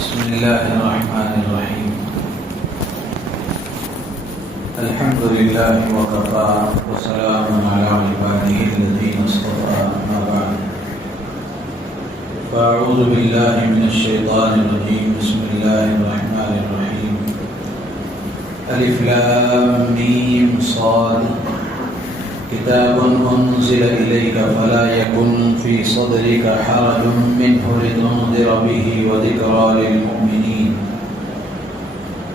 بسم الله الرحمن الرحيم. الحمد لله وكفى وسلام على عباده الذين اصطفى، أما بعد، فأعوذ بالله من الشيطان الرجيم. بسم الله الرحمن الرحيم. ألف لام ميم صاد كتاب أنزل إليك فلا يكن في صدرك حرج منه لتنذر به وذكرى للمؤمنين.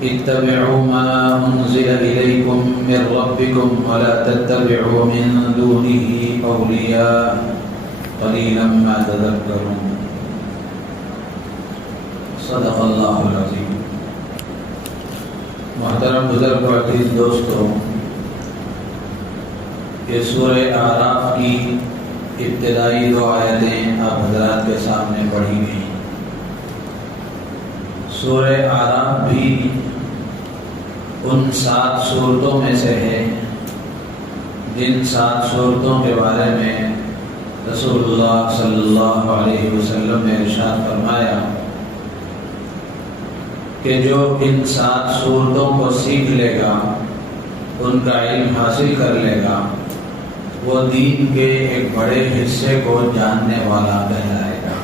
اتبعوا ما أنزل إليكم من ربكم ولا تتبعوا من دونه أولياء قليلا ما تذكرون. صدق اللہ العظیم. محترم بزرگ و عزیز دوستوں، یہ سورہ اعراف کی ابتدائی 2 آیتیں آپ حضرات کے سامنے پڑھی گئی. سورہ اعراف بھی ان 7 سورتوں میں سے ہے جن 7 سورتوں کے بارے میں رسول اللہ صلی اللہ علیہ وسلم نے ارشاد فرمایا کہ جو ان 7 سورتوں کو سیکھ لے گا، ان کا علم حاصل کر لے گا، وہ دین کے ایک بڑے حصے کو جاننے والا کہلائے گا.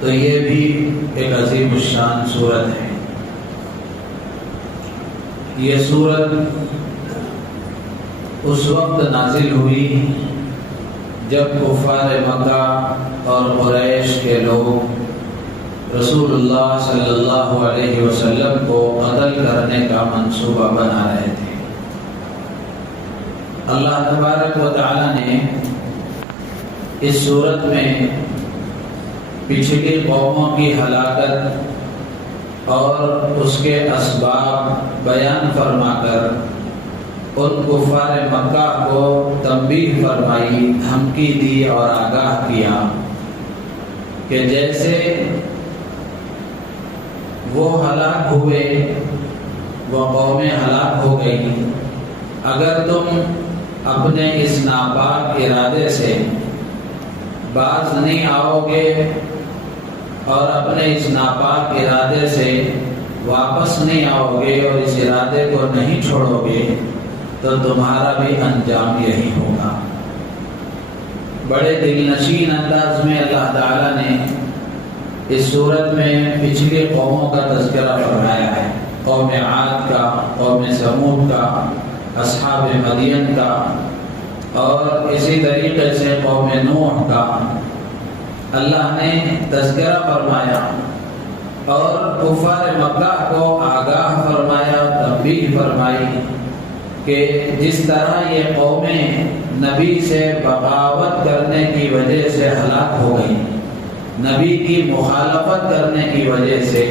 تو یہ بھی ایک عظیم الشان سورت ہے. یہ سورت اس وقت نازل ہوئی جب کفار مکہ اور قریش کے لوگ رسول اللہ صلی اللہ علیہ وسلم کو قتل کرنے کا منصوبہ بنا رہے تھے. اللہ تبارک و تعالی نے اس صورت میں پچھلی قوموں کی ہلاکت اور اس کے اسباب بیان فرما کر ان کفار مکہ کو تنبیہ فرمائی، دھمکی دی اور آگاہ کیا کہ جیسے وہ ہلاک ہوئے، وہ قومیں ہلاک ہو گئی، اگر تم اپنے اس ناپاک ارادے سے باز نہیں آؤ گے اور اپنے اس ناپاک ارادے سے واپس نہیں آؤ گے اور اس ارادے کو نہیں چھوڑو گے تو تمہارا بھی انجام یہی ہوگا. بڑے دل نشین انداز میں اللہ تعالیٰ نے اس صورت میں پچھلی قوموں کا تذکرہ فرمایا ہے. قوم عاد کا، قوم ثمود کا، اصحاب مدین کا، اور اسی طریقے سے قوم نوح کا اللہ نے تذکرہ فرمایا اور کفار مکہ کو آگاہ فرمایا، تنبیہ فرمائی کہ جس طرح یہ قومیں نبی سے بغاوت کرنے کی وجہ سے ہلاک ہو گئی، نبی کی مخالفت کرنے کی وجہ سے،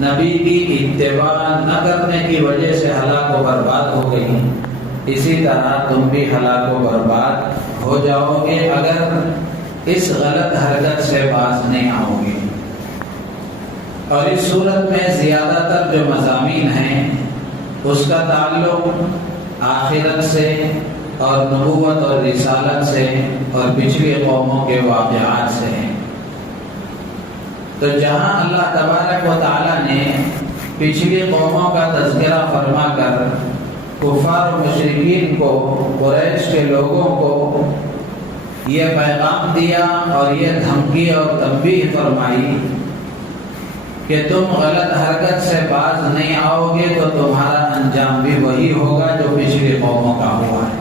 نبی کی اتباع نہ کرنے کی وجہ سے ہلاک و برباد ہو گئی، اسی طرح تم بھی ہلاک و برباد ہو جاؤ گے اگر اس غلط حرکت سے باز نہیں آؤ گے. اور اس صورت میں زیادہ تر جو مضامین ہیں اس کا تعلق آخرت سے اور نبوت اور رسالت سے اور پچھلی قوموں کے واقعات سے ہیں. تو جہاں اللہ تبارک و تعالی نے پچھلی قوموں کا تذکرہ فرما کر کفار و مشرکین کو، قریش کے لوگوں کو یہ پیغام دیا اور یہ دھمکی اور تنبیہ فرمائی کہ تم غلط حرکت سے باز نہیں آؤ گے تو تمہارا انجام بھی وہی ہوگا جو پچھلی قوموں کا ہوا ہے.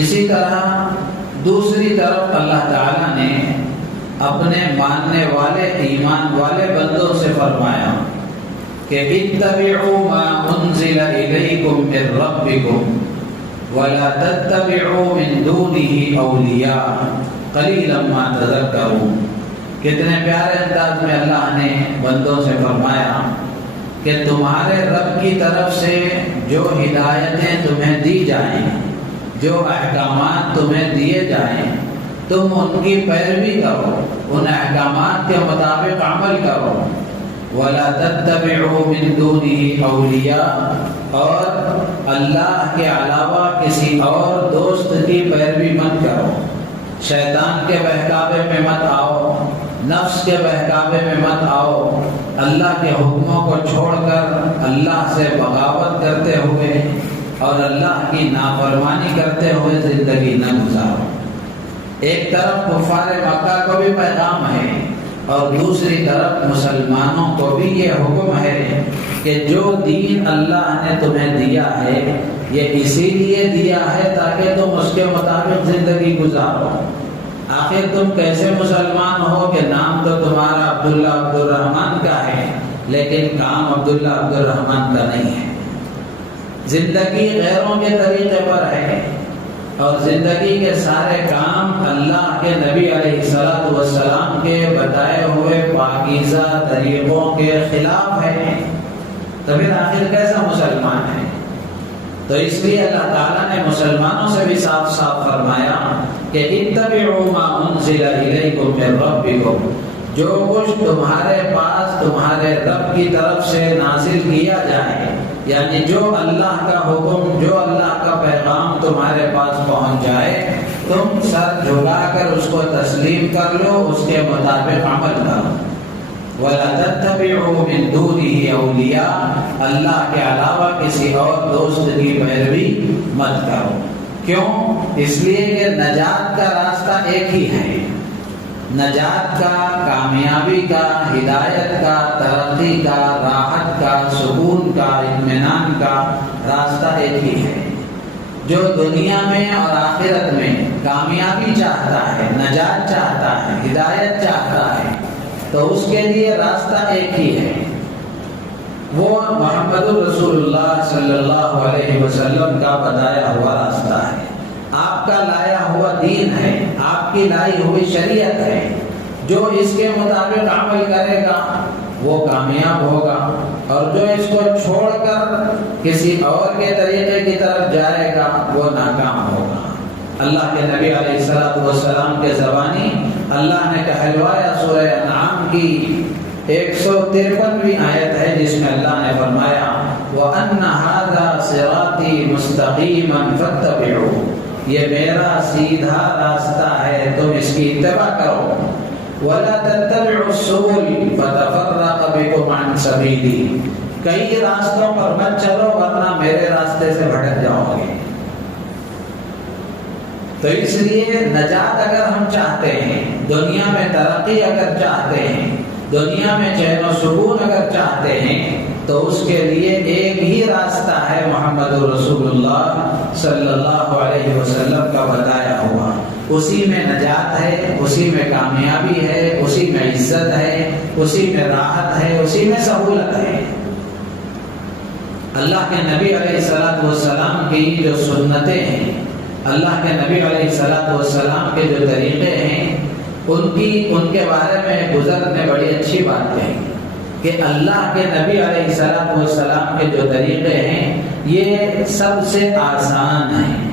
اسی طرح دوسری طرف اللہ تعالیٰ نے اپنے ماننے والے، ایمان والے بندوں سے فرمایا کہ اتبعوا ما انزل الیکم من ربکم ولا تتبعوا من دونه اولیاء قلیلا ما تذکرون. کتنے پیارے انداز میں اللہ نے بندوں سے فرمایا کہ تمہارے رب کی طرف سے جو ہدایتیں تمہیں دی جائیں، جو احکامات تمہیں دیے جائیں، تم ان کی پیروی کرو، ان احکامات کے مطابق عمل کرو. وَلَا تَتَّبِعُوا مِن دُونِهِ أَوْلِيَاءَ، اور اللہ کے علاوہ کسی اور دوست کی پیروی مت کرو، شیطان کے بہکاوے میں مت آؤ، نفس کے بہکاوے میں مت آؤ، اللہ کے حکموں کو چھوڑ کر اللہ سے بغاوت کرتے ہوئے اور اللہ کی نافرمانی کرتے ہوئے زندگی نہ گزارو۔ ایک طرف کفار مکہ کو بھی پیغام ہے اور دوسری طرف مسلمانوں کو بھی یہ حکم ہے کہ جو دین اللہ نے تمہیں دیا ہے یہ اسی لیے دیا ہے تاکہ تم اس کے مطابق زندگی گزارو۔ آخر تم کیسے مسلمان ہو کہ نام تو تمہارا عبداللہ عبد الرحمن کا ہے لیکن کام عبداللہ عبد الرحمن کا نہیں ہے۔ زندگی غیروں کے طریقے پر ہے اور زندگی کے سارے کام اللہ کے نبی علیہ السلام کے بتائے ہوئے پاکیزہ طریقوں کے خلاف ہے، تو پھر آخر کیسا مسلمان ہے؟ تو اس لیے اللہ تعالیٰ نے مسلمانوں سے بھی صاف صاف فرمایا کہ اتبعوا ما انزل الیکم من ربکم، جو کچھ تمہارے پاس تمہارے رب کی طرف سے نازل کیا جائے، یعنی جو اللہ کا حکم، جو اللہ کا پیغام تمہارے پاس پہنچ جائے تم سر جھکا کر اس کو تسلیم کر لو، اس کے مطابق عمل کرو۔ وَلَا تَتَّبِعُوا مِن دُونِهِ أَوْلِيَاءَ، اللہ کے علاوہ کسی اور دوست کی پیروی مت کرو۔ کیوں؟ اس لیے کہ نجات کا راستہ ایک ہی ہے، نجات کا، کامیابی کا، ہدایت کا، ترقی کا، راحت کا، سکون کا، اطمینان کا راستہ ایک ہی ہے۔ جو دنیا میں اور آخرت میں کامیابی چاہتا ہے، نجات چاہتا ہے، ہدایت چاہتا ہے، تو اس کے لیے راستہ ایک ہی ہے، وہ محمد رسول اللہ صلی اللہ علیہ وسلم کا بتایا ہوا راستہ ہے، آپ کا لایا ہوا دین ہے، آپ کی لائی ہوئی شریعت ہے۔ جو اس کے مطابق عمل کرے گا وہ کامیاب ہوگا، اور جو اس کو چھوڑ کر کسی اور کے طریقے کی طرف جائے گا وہ ناکام ہوگا۔ اللہ کے نبی علیہ السلام کے زبانی اللہ نے کہلوایا، سورہ انعام کی 153ویں آیت ہے جس میں اللہ نے فرمایا وَأَنَّ هَذَا صِرَاطِي مُسْتَقِيمًا فَاتَّبِعُوهُ، یہ میرا سیدھا راستہ ہے، تم اس کی اتباع کرو۔ وَلَا تَتَّبِعُوا السُّبُلَ فَتَفَرَّقَ بِكُمْ عَنْ سَبِيلِهِ، کئی راستوں پر مت چلو ورنہ میرے راستے سے بھٹک جاؤ گے۔ تو اس لیے نجات اگر ہم چاہتے ہیں، دنیا میں ترقی اگر چاہتے ہیں، دنیا میں چین و سکون اگر چاہتے ہیں، تو اس کے لیے ایک ہی راستہ ہے، محمد رسول اللہ صلی اللہ علیہ وسلم کا بتایا ہوا، اسی میں نجات ہے، اسی میں کامیابی ہے، اسی میں عزت ہے، اسی میں راحت ہے، اسی میں سہولت ہے۔ اللہ کے نبی علیہ السلام کی جو سنتیں ہیں، اللہ کے نبی علیہ السلام کے جو طریقے ہیں، ان کے بارے میں بزرگ نے بڑی اچھی بات کہی کہ اللہ کے نبی علیہ السلام کے جو طریقے ہیں یہ سب سے آسان ہیں،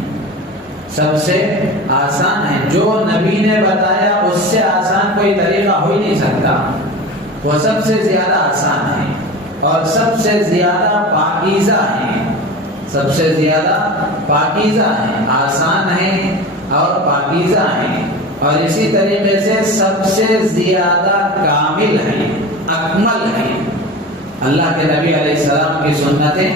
سب سے آسان ہے۔ جو نبی نے بتایا اس سے آسان کوئی طریقہ ہو ہی نہیں سکتا، وہ سب سے زیادہ آسان ہے اور سب سے زیادہ پاکیزہ ہیں، سب سے زیادہ پاکیزہ ہیں، آسان ہیں اور پاکیزہ ہیں، اور اسی طریقے سے سب سے زیادہ کامل ہیں، اکمل ہیں۔ اللہ کے نبی علیہ السلام کی سنتیں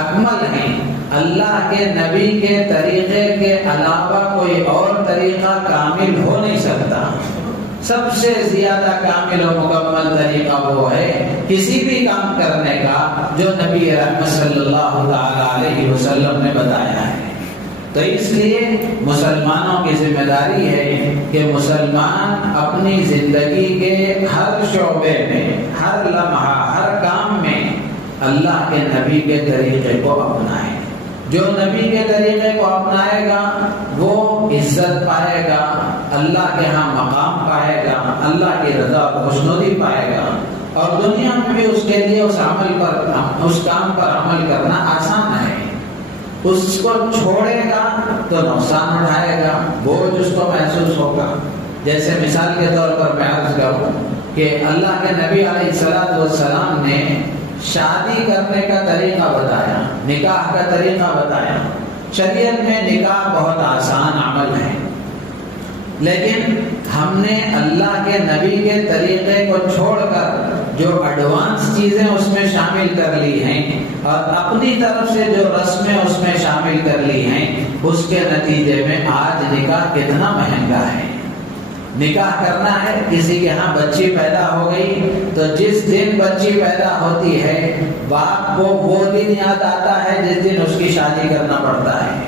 اکمل ہیں، اللہ کے نبی کے طریقے کے علاوہ کوئی اور طریقہ کامل ہو نہیں سکتا۔ سب سے زیادہ کامل و مکمل طریقہ وہ ہے کسی بھی کام کرنے کا جو نبی رحمت صلی اللہ تعالی علیہ وسلم نے بتایا ہے۔ تو اس لیے مسلمانوں کی ذمہ داری ہے کہ مسلمان اپنی زندگی کے ہر شعبے میں، ہر لمحہ، ہر کام میں اللہ کے نبی کے طریقے کو اپنائے۔ جو نبی کے طریقے کو اپنائے گا وہ عزت پائے گا، اللہ کے ہاں مقام پائے گا، اللہ کی رضا اور خوشنودی پائے گا، اور دنیا میں بھی اس کے لیے اس کام پر عمل کرنا آسان ہے۔ اس کو چھوڑے گا تو نقصان اٹھائے گا، بوجھ اس کو محسوس ہوگا۔ جیسے مثال کے طور پر میں عرض کروں کہ اللہ کے نبی علیہ السلام نے شادی کرنے کا طریقہ بتایا، نکاح کا طریقہ بتایا۔ شریعت میں نکاح بہت آسان عمل ہے، لیکن ہم نے اللہ کے نبی کے طریقے کو چھوڑ کر جو ایڈوانس چیزیں اس میں شامل کر لی ہیں اور اپنی طرف سے جو رسمیں اس میں شامل کر لی ہیں، اس کے نتیجے میں آج نکاح کتنا مہنگا ہے۔ نکاح کرنا ہے، کسی کے ہاں بچی پیدا ہو گئی تو جس دن بچی پیدا ہوتی ہے باپ کو وہ دن یاد آتا ہے جس دن اس کی شادی کرنا پڑتا ہے۔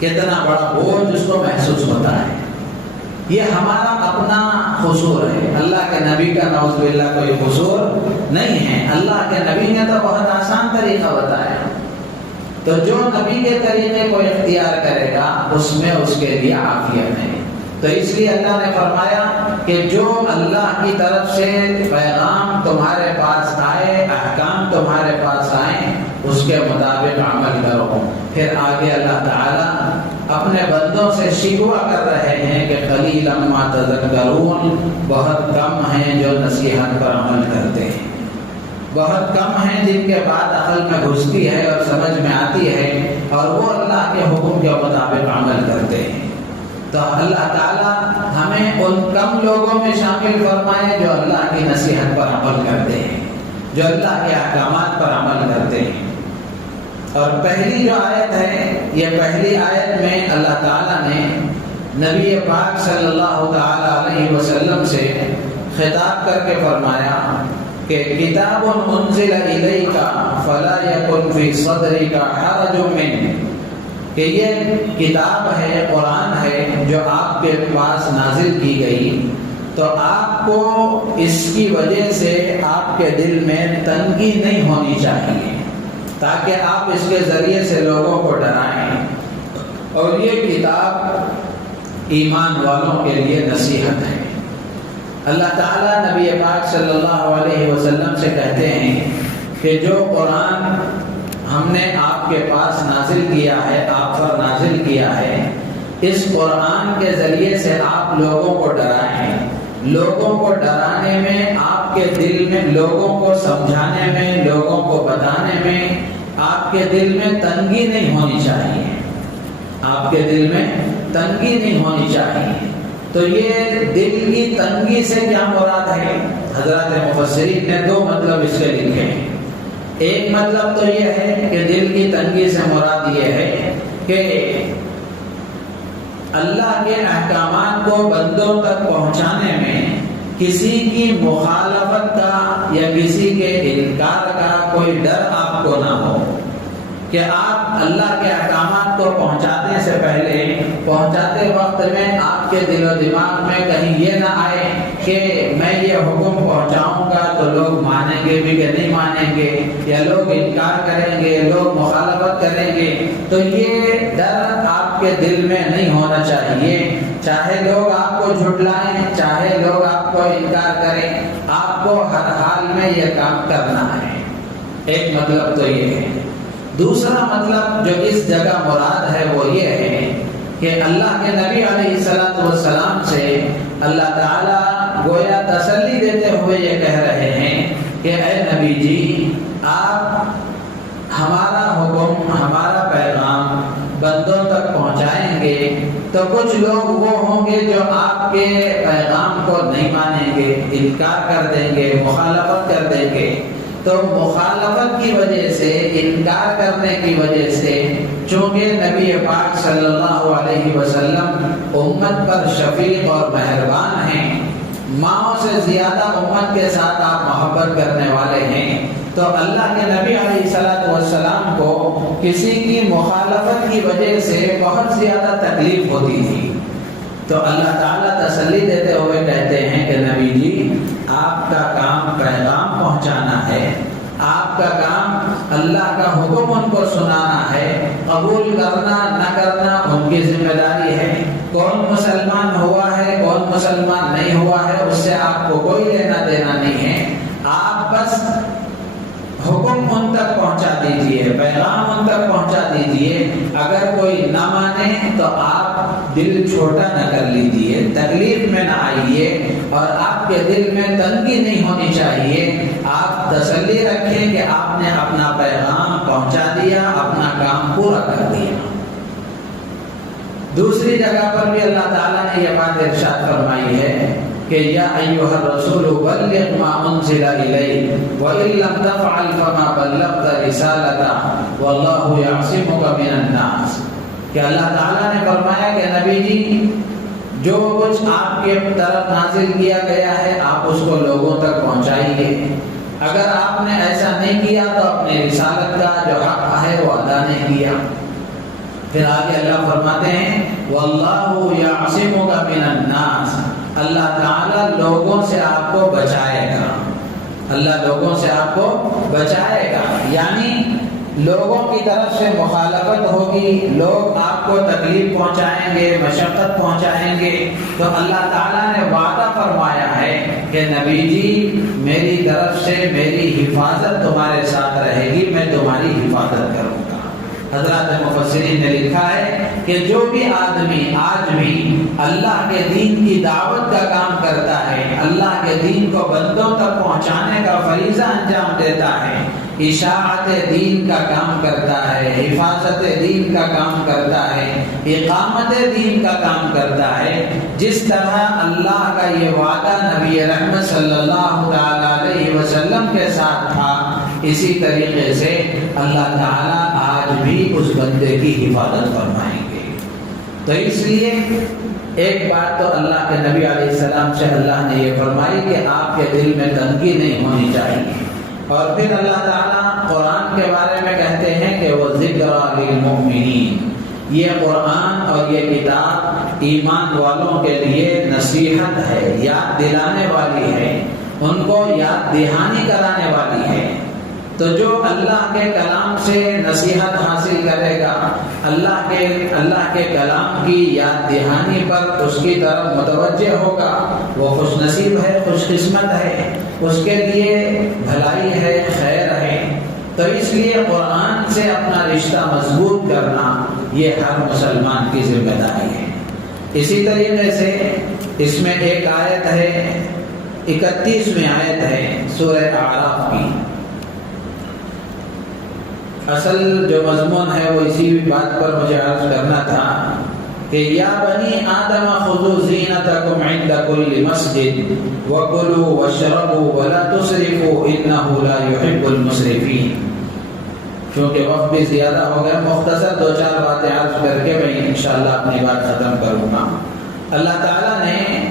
کتنا بڑا بوجھ اس کو محسوس ہوتا ہے۔ یہ ہمارا اپنا قصور ہے، اللہ کے نبی کا نعوذ باللہ کوئی قصور نہیں ہے۔ اللہ کے نبی نے تو بہت آسان طریقہ بتایا، تو جو نبی کے طریقے کو اختیار کرے گا اس میں اس کے لیے عافیت ہے۔ تو اس لیے اللہ نے فرمایا کہ جو اللہ کی طرف سے پیغام تمہارے پاس آئے، احکام تمہارے پاس آئیں، اس کے مطابق عمل کرو۔ پھر آگے اللہ تعالیٰ اپنے بندوں سے شکوہ کر رہے ہیں کہ قلیلا ما تذکرون، بہت کم ہیں جو نصیحت پر عمل کرتے ہیں، بہت کم ہیں جن کے بعد عقل میں گھستی ہے اور سمجھ میں آتی ہے اور وہ اللہ کے حکم کے مطابق عمل کرتے ہیں۔ تو اللہ تعالیٰ ہمیں ان کم لوگوں میں شامل فرمائے جو اللہ کی نصیحت پر عمل کرتے ہیں، جو اللہ کے احکامات پر عمل کرتے ہیں۔ اور پہلی جو آیت ہے، یہ پہلی آیت میں اللہ تعالیٰ نے نبی پاک صلی اللہ تعالیٰ علیہ وسلم سے خطاب کر کے فرمایا کہ کتاب انزل الیک فلا یکن فی صدرک حرج منہ، کہ یہ کتاب ہے، قرآن ہے جو آپ کے پاس نازل کی گئی، تو آپ کو اس کی وجہ سے آپ کے دل میں تنگی نہیں ہونی چاہیے، تاکہ آپ اس کے ذریعے سے لوگوں کو ڈرائیں۔ اور یہ کتاب ایمان والوں کے لیے نصیحت ہے۔ اللہ تعالیٰ نبی پاک صلی اللہ علیہ وسلم سے کہتے ہیں کہ جو قرآن ہم نے آپ کے پاس نازل کیا ہے، آپ پر نازل کیا ہے، اس قرآن کے ذریعے سے آپ لوگوں کو ڈرائیں۔ لوگوں کو ڈرانے میں، آپ کے دل میں، لوگوں کو سمجھانے میں، لوگوں کو بتانے میں آپ کے دل میں تنگی نہیں ہونی چاہیے، آپ کے دل میں تنگی نہیں ہونی چاہیے۔ تو یہ دل کی تنگی سے کیا مراد ہے؟ حضرات مفسرین نے دو مطلب اس کے لکھے ہیں۔ ایک مطلب تو یہ ہے کہ دل کی تنگی سے مراد یہ ہے کہ اللہ کے احکامات کو بندوں تک پہنچانے میں کسی کی مخالفت کا یا کسی کے انکار کا کوئی ڈر آپ کو نہ ہو، کہ آپ اللہ کے احکامات کو پہنچانے سے پہلے، پہنچاتے وقت میں آپ کے دل و دماغ میں کہیں یہ نہ آئے کہ میں یہ حکم پہنچاؤں گا تو لوگ مانیں گے بھی کہ نہیں مانیں گے، یا لوگ انکار کریں گے، لوگ مخالفت کریں گے۔ تو یہ ڈر آپ کے دل میں نہیں ہونا چاہیے، چاہے لوگ آپ کو جھٹلائیں، چاہے لوگ آپ کو انکار کریں، آپ کو ہر حال میں یہ کام کرنا ہے۔ ایک مطلب تو یہ ہے۔ دوسرا مطلب جو اس جگہ مراد ہے وہ یہ ہے کہ اللہ کے نبی علیہ السلام سے اللہ تعالیٰ گویا تسلی دیتے ہوئے یہ کہہ رہے ہیں کہ اے نبی جی، آپ ہمارا حکم، ہمارا پیغام بندوں تک پہنچائیں گے تو کچھ لوگ وہ ہوں گے جو آپ کے پیغام کو نہیں مانیں گے، انکار کر دیں گے، مخالفت کر دیں گے۔ تو مخالفت کی وجہ سے، انکار کرنے کی وجہ سے، چونکہ نبی پاک صلی اللہ علیہ وسلم امت پر شفیق اور مہربان ہیں، ماؤں سے زیادہ امت کے ساتھ آپ محبت کرنے والے ہیں، تو اللہ کے نبی علیہ السلام کو کسی کی مخالفت کی وجہ سے بہت زیادہ تکلیف ہوتی تھی۔ تو اللہ تعالیٰ تسلی دیتے ہوئے کہتے ہیں کہ نبی جی، آپ کا کام پیغام پہنچانا ہے، آپ کا کام اللہ کا حکم ان کو سنانا ہے، قبول کرنا نہ کرنا ان کی ذمہ داری ہے۔ کون مسلمان ہوا ہے، کون مسلمان نہیں ہوا ہے، اس سے آپ کو کوئی لینا دینا نہیں ہے۔ آپ بس حکم ان تک پہنچا دیجئے، پیغام ان تک پہنچا دیجئے۔ اگر کوئی نہ مانے تو آپ دل چھوٹا نہ کر لیجئے، تکلیف میں نہ آئیے، اور آپ کے دل میں تنگی نہیں ہونی چاہیے۔ آپ تسلی رکھیں کہ آپ نے اپنا پیغام پہنچا دیا، اپنا کام پورا کر دیا۔ دوسری جگہ پر بھی اللہ تعالیٰ نے یہ بات ارشاد فرمائی ہے کہ یا ایھا الرسول بلغ ما انزل الیک وان لم تفعل فما بلغت رسالته واللہ یعصمک من الناس، کہ اللہ تعالیٰ نے فرمایا کہ نبی جی جو کچھ آپ کے طرف نازل کیا گیا ہے آپ اس کو لوگوں تک پہنچائیے، اگر آپ نے ایسا نہیں کیا تو اپنی رسالت کا جو حق ہے وہ ادا نہیں کیا۔ پھر آگے اللہ فرماتے ہیں واللہ یعصمک من الناس، اللہ تعالیٰ لوگوں سے آپ کو بچائے گا، اللہ لوگوں سے آپ کو بچائے گا، یعنی لوگوں کی طرف سے مخالفت ہوگی، لوگ آپ کو تکلیف پہنچائیں گے، مشقت پہنچائیں گے، تو اللہ تعالیٰ نے وعدہ فرمایا ہے کہ نبی جی میری طرف سے میری حفاظت تمہارے ساتھ رہے گی، میں تمہاری حفاظت کروں گا۔ حضرات مفسرین نے لکھا ہے کہ جو بھی آدمی آج بھی اللہ کے دین کی دعوت کا کام کرتا ہے، اللہ کے دین کو بندوں تک پہنچانے کا فریضہ انجام دیتا ہے، اشاعت دین کا کام کرتا ہے، حفاظت دین کا کام کرتا ہے، اقامت دین کا کام کرتا ہے، جس طرح اللہ کا یہ وعدہ نبی رحمت صلی اللہ تعالی علیہ وسلم کے ساتھ تھا، اسی طریقے سے اللہ تعالیٰ آج بھی اس بندے کی حفاظت فرمائیں گے۔ تو اس لیے ایک بات تو اللہ کے نبی علیہ السلام سے اللہ نے یہ فرمائی کہ آپ کے دل میں تنگی نہیں ہونی چاہیے، اور پھر اللہ تعالیٰ قرآن کے بارے میں کہتے ہیں کہ وہ ذکر للمؤمنین، یہ قرآن اور یہ کتاب ایمان والوں کے لیے نصیحت ہے، یاد دلانے والی ہے، ان کو یاد دہانی کرانے والی ہے۔ تو جو اللہ کے کلام سے نصیحت حاصل کرے گا، اللہ کے کلام کی یاد دہانی پر اس کی طرف متوجہ ہوگا، وہ خوش نصیب ہے، خوش قسمت ہے، اس کے لیے بھلائی ہے، خیر ہے۔ تو اس لیے قرآن سے اپنا رشتہ مضبوط کرنا یہ ہر مسلمان کی ذمہ داری ہے۔ اسی طریقے سے اس میں ایک آیت ہے، 31ویں آیت ہے سورہ اعراف کی، اصل جو مضمون ہے وہ اسی بات پر مجھے عرض کرنا تھا کہ یا بنی آدم خذوا زینتکم عند کل مسجد وکلوا واشربوا ولا تسرفوا انہ لا یحب المسرفین۔ کیونکہ وقت بھی زیادہ ہو گیا، مختصر 2-4 باتیں عرض کر کے میں انشاءاللہ اپنی بات ختم کروں گا۔ اللہ تعالیٰ نے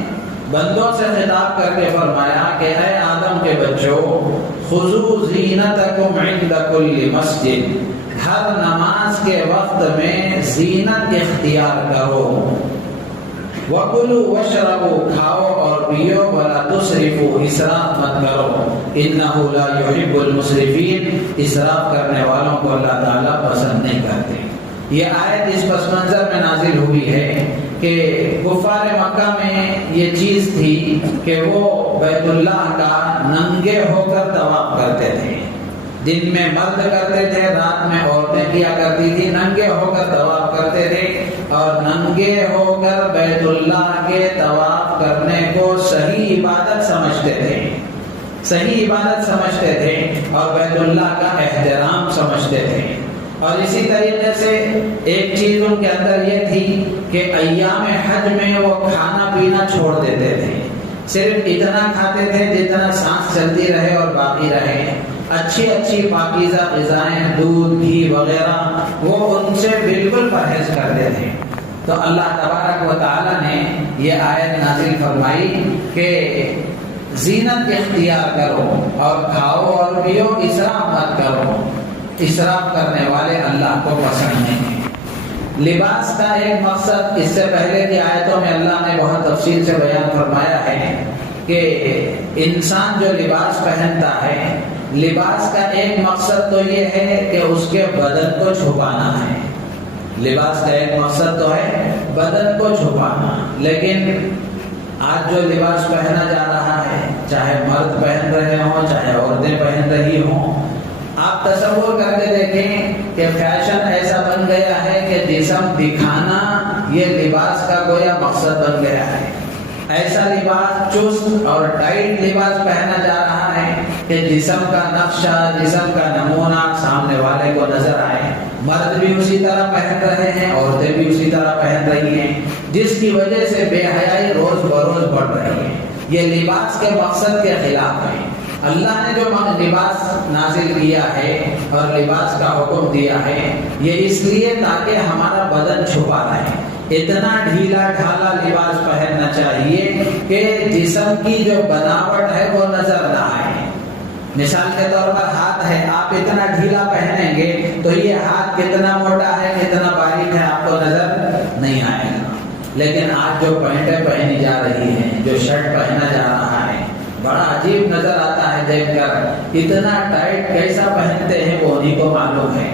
بندوں سے خطاب کر کے فرمایا کہ اے آدم کے بچوں، خذوا زینتکم عند کل مسجد، ہر نماز کے وقت میں زینت اختیار کرو، وَكُلُوا وَاشْرَبُوا، کھاؤ اور پیو، وَلَا تُسْرِفُوا، اسراف مت کرو، إِنَّهُ لَا يُحِبُّ الْمُسْرِفِينَ، اسراف کرنے والوں کو اللہ تعالیٰ پسند نہیں کرتے۔ یہ آیت اس پس منظر میں نازل ہوئی ہے کہ کفار مکہ میں یہ چیز تھی کہ وہ بیت اللہ کا ننگے ہو کر طواف کرتے تھے، دن میں مرد کرتے تھے، رات میں عورتیں کیا کرتی تھی، ننگے ہو کر طواف کرتے تھے، اور ننگے ہو کر بیت اللہ کے طواف کرنے کو صحیح عبادت سمجھتے تھے، صحیح عبادت سمجھتے تھے، اور بیت اللہ کا احترام سمجھتے تھے۔ اور اسی طریقے سے ایک چیز ان کے اندر یہ تھی کہ ایام حج میں وہ کھانا پینا چھوڑ دیتے تھے، صرف اتنا کھاتے تھے جتنا سانس چلتی رہے اور باقی رہے، اچھی اچھی پاکیزہ غذائیں، دودھ، گھی وغیرہ وہ ان سے بالکل پرہیز کرتے تھے۔ تو اللہ تبارک و تعالیٰ نے یہ آیت نازل فرمائی کہ زینت اختیار کرو اور کھاؤ اور پیو، اسراف مت کرو، اسراف کرنے والے اللہ کو پسند نہیں ہیں۔ لباس کا ایک مقصد اس سے پہلے کی آیتوں میں اللہ نے بہت تفصیل سے بیان فرمایا ہے کہ انسان جو لباس پہنتا ہے، لباس کا ایک مقصد تو یہ ہے کہ اس کے بدن کو چھپانا ہے، لباس کا ایک مقصد تو ہے بدن کو چھپانا، لیکن آج جو لباس پہنا جا رہا ہے، چاہے مرد پہن رہے ہوں چاہے عورتیں پہن رہی ہوں، آپ تصور کر کے دیکھیں کہ فیشن ایسا بن گیا ہے کہ جسم دکھانا یہ لباس کا گویا مقصد بن گیا ہے۔ ایسا لباس چست اور ٹائٹ لباس پہنا جا رہا ہے کہ جسم کا نقشہ، جسم کا نمونہ سامنے والے کو نظر آئے۔ مرد بھی اسی طرح پہن رہے ہیں، عورتیں بھی اسی طرح پہن رہی ہیں، جس کی وجہ سے بے حیائی روز بروز بڑھ رہی ہے۔ یہ لباس کے مقصد کے خلاف ہے۔ اللہ نے جو لباس نازل کیا ہے اور لباس کا حکم دیا ہے، یہ اس لیے تاکہ ہمارا بدن چھپا رہے۔ اتنا ڈھیلا ڈھالا لباس پہننا چاہیے کہ جسم کی جو بناوٹ ہے وہ نظر نہ آئے۔ مثال کے طور پر ہاتھ ہے، آپ اتنا ڈھیلا پہنیں گے تو یہ ہاتھ کتنا موٹا ہے، کتنا باریک ہے، آپ کو نظر نہیں آئے گا۔ لیکن آج جو پینٹیں پہنی جا رہی ہیں، جو شرٹ پہنا جا رہا ہے، بڑا عجیب نظر آتا ہے دیکھ کر۔ اتنا ٹائٹ کیسا پہنتے ہیں وہ انہیں کو معلوم ہے۔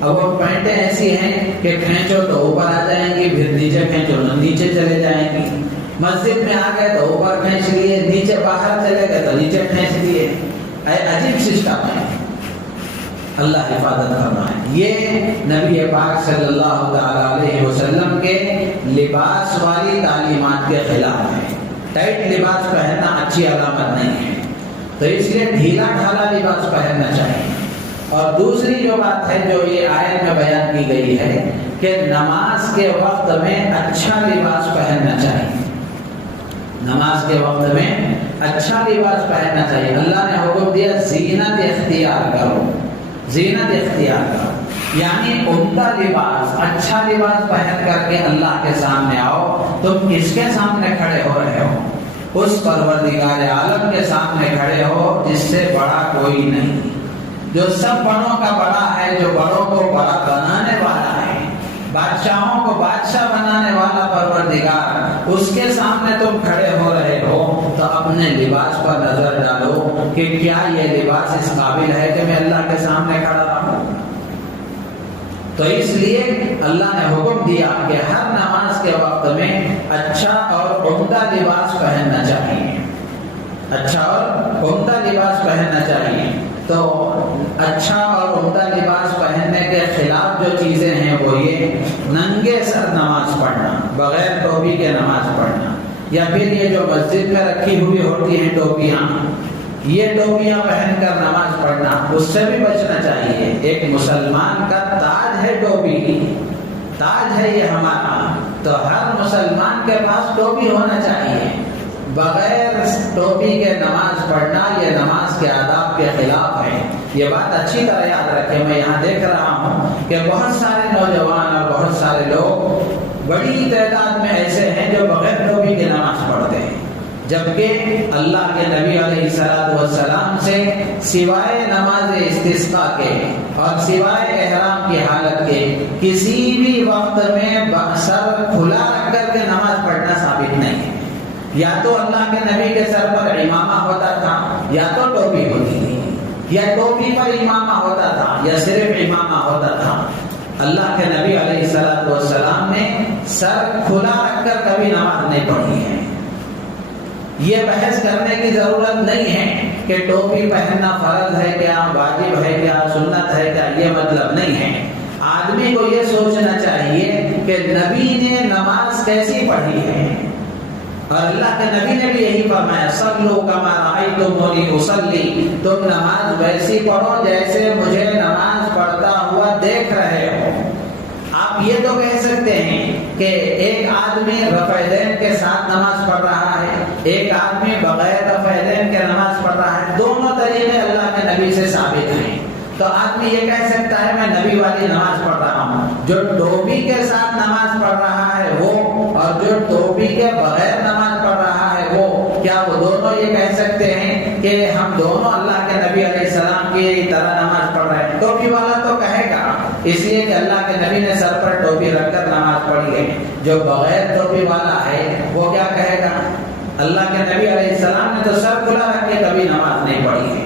اب وہ پینٹیں ایسی ہیں کہ کھینچو تو اوپر آ جائیں گی، پھر نیچے کھینچو تو نیچے چلے جائیں گی۔ مسجد میں آ گئے تو اوپر کھینچ لیے، نیچے باہر چلے گئے تو نیچے کھینچ لیے۔ عجیب سسٹم ہے۔ اللہ حفاظت فرمائے۔ یہ نبی پاک صلی اللہ تعالی علیہ وسلم کے لباس والی تعلیمات کے خلاف ہے۔ ٹائٹ لباس پہننا اچھی علامت نہیں ہے، تو اس لیے ڈھیلا ڈھالا لباس پہننا چاہیے۔ اور دوسری جو بات ہے جو یہ آیت میں بیان کی گئی ہے کہ نماز کے وقت میں اچھا لباس پہننا چاہیے۔ نماز کے وقت میں اچھا لباس پہننا چاہیے۔ اللہ نے حکم دیا زینت اختیار کرو، زینت اختیار کرو، یعنی عمدہ لباس، اچھا لباس پہن کر کے اللہ کے سامنے آؤ۔ تم کس کے سامنے کھڑے ہو رہے ہو؟ اس پروردگار عالم کے سامنے کھڑے ہو جس سے بڑا کوئی نہیں، جو سب بڑوں کا بڑا ہے، جو بڑوں کو بڑا بنانے والا ہے، بادشاہوں کو بادشاہ بنانے والا پروردگار، اس کے سامنے تم کھڑے ہو رہے ہو تو اپنے لباس پر نظر ڈالو کہ کیا یہ لباس اس قابل ہے کہ میں اللہ کے سامنے کھڑا رہوں۔ تو اس لیے اللہ نے حکم دیا کہ ہر نماز کے وقت میں اچھا اور عمدہ لباس پہننا چاہیے، اچھا اور عمدہ لباس پہننا چاہیے۔ تو اچھا اور عمدہ لباس پہننے کے خلاف جو چیزیں ہیں وہ یہ ننگے سر نماز پڑھنا، بغیر ٹوپی کے نماز پڑھنا، یا پھر یہ جو مسجد میں رکھی ہوئی ہوتی ہیں ٹوپیاں، یہ ٹوپیاں پہن کر نماز پڑھنا، اس سے بھی بچنا چاہیے۔ ایک مسلمان کا تاج ہے ٹوپی، تاج ہے یہ ہمارا، تو ہر مسلمان کے پاس ٹوپی ہونا چاہیے۔ بغیر ٹوپی کے نماز پڑھنا یہ نماز کے آداب کے خلاف ہے۔ یہ بات اچھی طرح یاد رکھیں۔ میں یہاں دیکھ رہا ہوں کہ بہت سارے نوجوان اور بہت سارے لوگ بڑی تعداد میں ایسے ہیں جو بغیر ٹوپی کے نماز پڑھتے ہیں، جبکہ اللہ کے نبی علیہ السلام سے سوائے نماز استسقاء کے اور سوائے احرام کی حالت کے کسی بھی وقت میں سر کھلا رکھ کر کے نماز پڑھنا ثابت نہیں ہے۔ یا تو اللہ کے نبی کے سر پر امامہ ہوتا تھا، یا تو ٹوپی ہوتی تھی، یا ٹوپی پر امامہ ہوتا تھا، یا صرف امامہ ہوتا تھا۔ اللہ کے نبی علیہ السلام نے سر کھلا رکھ کر کبھی نماز نہیں پڑھی ہے۔ یہ بحث کرنے کی ضرورت نہیں ہے کہ ٹوپی پہننا فرض ہے کیا، واجب ہے کیا، سنت ہے کیا، یہ مطلب نہیں ہے۔ آدمی کو یہ سوچنا چاہیے کہ نبی نے نماز کیسی پڑھی ہے، اور اللہ کے نبی نے بھی یہی فرمایا صلو کما رأیتمونی اصلی، تم نماز ویسی پڑھو جیسے مجھے نماز پڑھتا ہوا دیکھ رہے ہو۔ آپ یہ تو کہہ سکتے ہیں کہ ایک آدمی رفع دین کے ساتھ نماز پڑھ رہا ہے، ایک آدمی بغیر رفع دین کے نماز پڑھ رہا ہے، دونوں طریقے اللہ کے نبی سے ثابت ہیں۔ تو آدمی یہ کہہ سکتا ہے میں نبی والی نماز پڑھ رہا ہوں۔ جو ٹوپی کے ساتھ نماز پڑھ رہا ہے وہ، اور جو ٹوپی کے بغیر نماز پڑھ رہا ہے وہ، کیا وہ دونوں یہ کہہ سکتے ہیں کہ ہم دونوں اللہ کے نبی علیہ السلام کی طرح نماز پڑھ رہے ہیں؟ ٹوپی والا تو کہے گا، اس لیے کہ اللہ کے نبی نے سر پر ٹوپی رکھ کر نماز پڑھی ہے۔ جو بغیر ٹوپی والا ہے وہ کیا کہے گا؟ اللہ کے نبی علیہ السلام نے تو سر کھلا رکھ کے کبھی نماز نہیں پڑھی ہے۔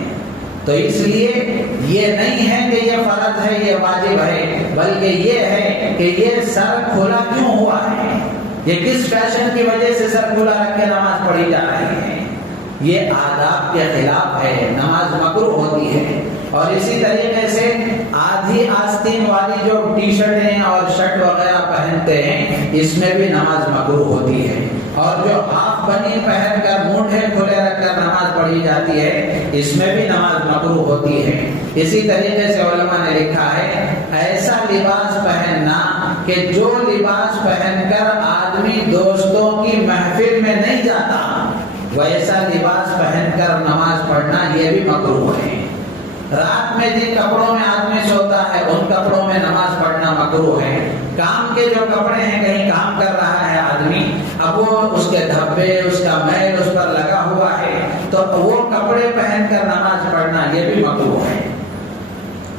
تو اس لیے یہ نہیں ہے کہ یہ فرض ہے، یہ واجب ہے، بلکہ یہ ہے کہ یہ سر کھلا کیوں ہوا ہے، یہ کس فیشن کی وجہ سے سر کھلا رکھ کے نماز پڑھی جا رہی ہے۔ یہ آداب کے خلاف ہے، نماز مکروہ ہوتی ہے۔ اور اسی طریقے سے آدھی آستین والی جو ٹی شرٹیں اور شرٹ وغیرہ پہنتے ہیں اس میں بھی نماز مکروہ ہوتی ہے، اور جو ہاف بنی پہن کر مونڈھے کھلے رکھ کر نماز پڑھی جاتی ہے اس میں بھی نماز مکروہ ہوتی ہے۔ اسی طریقے سے علماء نے لکھا ہے ایسا لباس پہننا کہ جو لباس پہن کر آدمی دوستوں کی محفل میں نہیں جاتا ویسا لباس پہن کر نماز پڑھنا یہ بھی مکروہ ہے۔ رات میں جن کپڑوں میں آدمی سوتا ہے ان کپڑوں میں نماز پڑھنا مکروہ ہے۔ کام کے جو کپڑے ہیں، کہیں کام کر رہا ہے آدمی، اب وہ اس کے دھبے، اس کا میل اس پر لگا ہوا ہے تو وہ کپڑے پہن کر نماز پڑھنا یہ بھی مکروہ ہے۔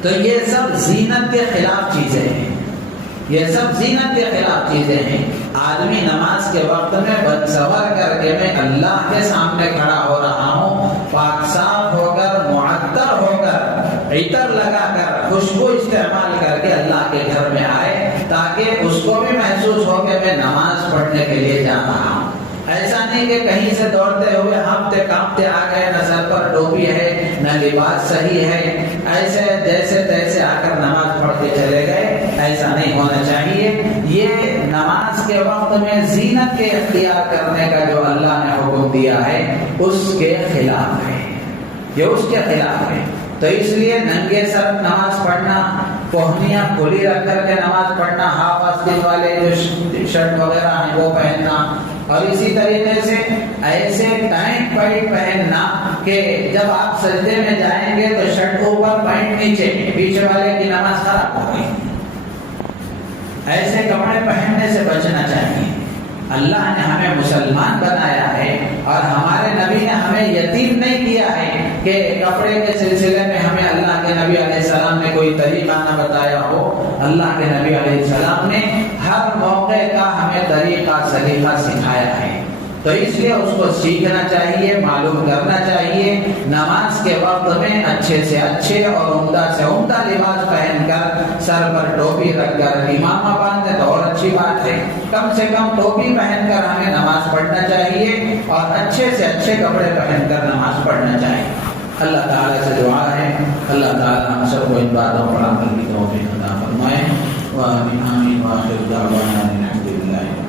تو یہ سب زینت کے خلاف چیزیں ہیں، یہ سب زینت کے خلاف چیزیں ہیں۔ آدمی نماز کے وقت میں بدسور کر کے میں اللہ کے سامنے کھڑا ہو رہا ہوں، پاک صاف ہو کر، معطر ہو کر، عطر لگا کر، خوشبو استعمال کر کے اللہ کے گھر میں آئے تاکہ اس کو بھی محسوس ہو کہ میں نماز پڑھنے کے لیے جا رہا ہوں۔ ایسا نہیں کہ کہیں سے دوڑتے ہوئے ہانپتے کانپتے آ گئے، نہ سر پر ٹوپی ہے نہ لباس صحیح ہے، ایسے جیسے تیسے آ کر نماز پڑھ کے چلے گئے، ایسا نہیں ہونا چاہیے۔ یہ نماز کے وقت میں زینت کے اختیار کرنے کا جو اللہ نے حکم دیا ہے اس کے خلاف ہے، یہ اس کے خلاف ہے۔ تو اس لیے ننگے سر نماز پڑھنا، پہنیاں کھلی رکھ کر کے نماز پڑھنا، ہاف آستین والے جو شرٹ وغیرہ ہیں وہ پہننا، اور اسی طریقے سے ایسے ٹائٹ پینٹ پہننا کہ جب آپ سجدے میں جائیں گے تو شرٹ اوپر پینٹ نیچے، پیچھے والے کی نماز خراب ہو گئی۔ ایسے کپڑے پہننے سے بچنا چاہیے۔ اللہ نے ہمیں مسلمان بنایا ہے اور ہمارے نبی نے ہمیں یتیم نہیں کیا ہے کہ کپڑے کے سلسلے میں ہمیں اللہ کے نبی علیہ السلام نے کوئی طریقہ نہ بتایا ہو۔ اللہ کے نبی علیہ السلام نے ہر موقع کا ہمیں طریقہ سلیقہ سکھایا ہے، تو اس لیے اس کو سیکھنا چاہیے، معلوم کرنا چاہیے۔ نماز کے وقت میں اچھے سے اچھے اور عمدہ سے عمدہ لباس پہن کر، سر پر ٹوپی رکھ کر، امامہ باندھے تو اور اچھی بات ہے، کم سے کم ٹوپی پہن کر ہمیں نماز پڑھنا چاہیے اور اچھے سے اچھے کپڑے پہن کر نماز پڑھنا چاہیے۔ اللہ تعالیٰ سے دعا ہے اللہ تعالیٰ ہم سب کو ان باتوں پر عمل کی توفیق عطا فرمائے۔ وآمین آمین وآخر دعوانا الحمد للہ۔